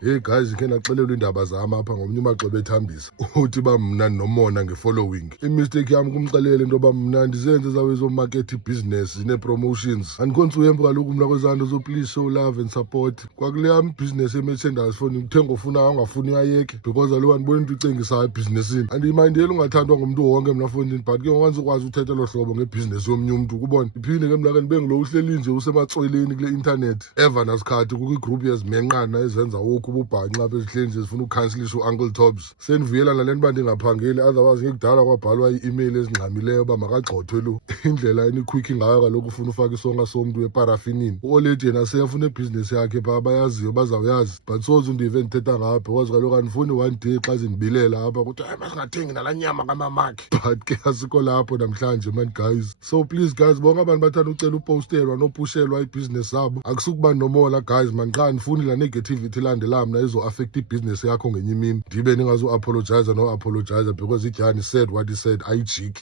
Hey guys, ngeke naxelelwa indaba zami apha ngomnye uMaxweb'ethambisa uthi ba mna ndinomona ngeFollowing. Imistake yami kumxelele into yoba mna ndizenze zawo ezomarket ibhizinesi zinee-promotions. Andikhonisa uyembe kaloku mna kwezanto zo please show love and support. Kwakule yam ibhizinesi ye-merchandise foni uthenga ofunayo ongafuni uyayeke because kaloku andiboni into icengisayo ebhizinesini. Andiyimandeli ungathandwa ngumntu wonke mna fondini but ke once ukwazi uthetha lo hlobo ngebhizinesi yomnye umntu kubona. Iphinde ke mna ke ndibe ngilo uhleli nje usematsweleni kule internet eva nasikhathi kukho igruphu yezimenqana ezenza woku ububhanxa apha ezihleli nje zifuna ukukhanselisha uUNKLE THOBZ. Sendivuyela nale nto uba ndingaphangeli otherwise ngekudala kwabhalwa ii-email ezingxamileyo uba makagxothwe lo. Indlela enikhwikhi ngayo kaloku ufuna ufaka isonka somntu eparafinini. U-Oledi yena seyafuna ibhizinesi yakhe phaa bayaziyo bazawuyazi but soze undive ndithetha ngayo because kaloku andifuni one day xa zindibilela apha kuthi hayi masingathengi nalaa nyama kamamakhe but ke asikho lapho namhlanje man guys. So please guys, bonke abantu bathanda ucela upowustelwa nopushelwa ibhizinesi zabo akusukuba nomola guys man. Xa andifuni la negativity ilandela mna izo-affecta ibhizinesi yakho ngenye imini ndibe ningazu-apologize no-apologize because idyani said what he said ayijiki.